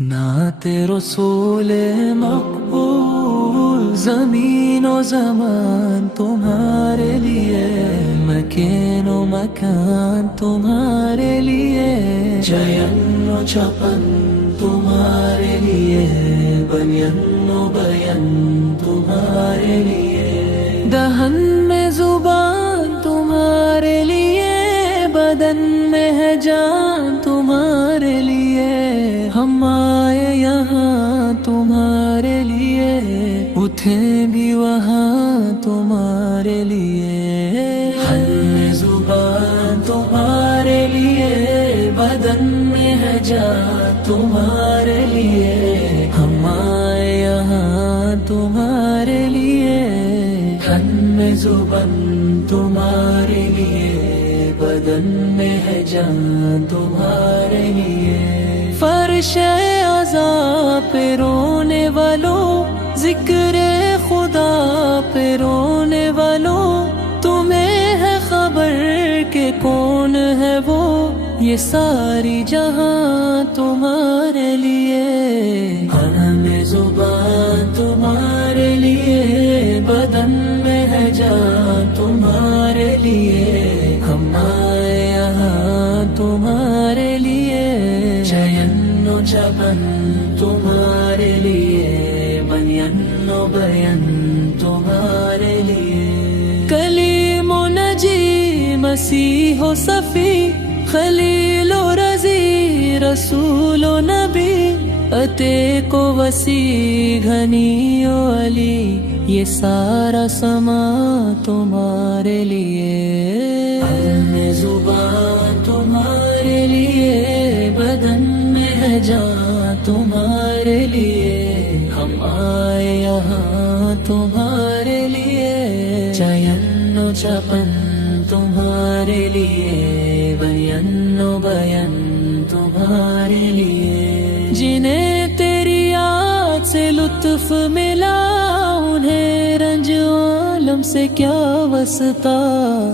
نعت رسول مقبول زمین و زمان تمہارے لیے، مکین و مکان تمہارے لیے، چین و چپن تمہارے لیے، بنین و بین تمہارے لیے، دہن میں زبان تمہارے لیے، بدن میں ہے جان تمہارے لیے، ہم آئے یہاں تمہارے لیے، اٹھیں بھی وہاں تمہارے لیے، ہم زبان تمہارے لیے، بدن میں ہے جان تمہارے لیے، ہم آئے یہاں تمہارے لیے، ہم زبان تمہارے لیے، بدن میں ہے جان تمہارے لیے، فرش عذاب پہ رونے والوں، ذکر خدا پہ رونے والوں، تمہیں ہے خبر کہ کون ہے وہ، یہ ساری جہاں تمہارے لیے، ہم زبان تمہارے لیے، بدن میں ہے جان تمہارے لیے، ہم آئے یہاں تمہارے لیے، چین و چپن تمہارے لیے، بنین و بین تمہارے لیے، کلیم و نجی مسیح و صفی، خلیل و رضی رسول و نبی، عتیق و وسیع غنی و علی، یہ سارا سما تمہارے لیے، ہم زبان تمہارے لیے، بدن میں ہے جان تمہارے لیے، ہم آئے یہاں تمہارے لیے، چین و چپن تمہارے لیے، بین و بین تمہارے لیے، جنہیں تیری یاد سے لطف ملا، انہیں رنج عالم سے کیا واسطہ،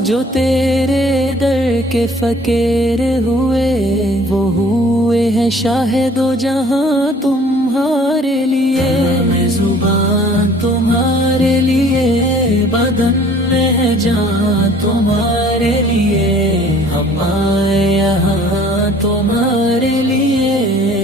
جو تیرے در کے فقیر ہوئے، وہ ہوئے ہیں شاہد و جہاں تمہارے لیے، ہمیں زبان تمہارے لیے، بدن میں ہے جان تمہارے لیے، ہم آئے یہاں تمہارے لیے،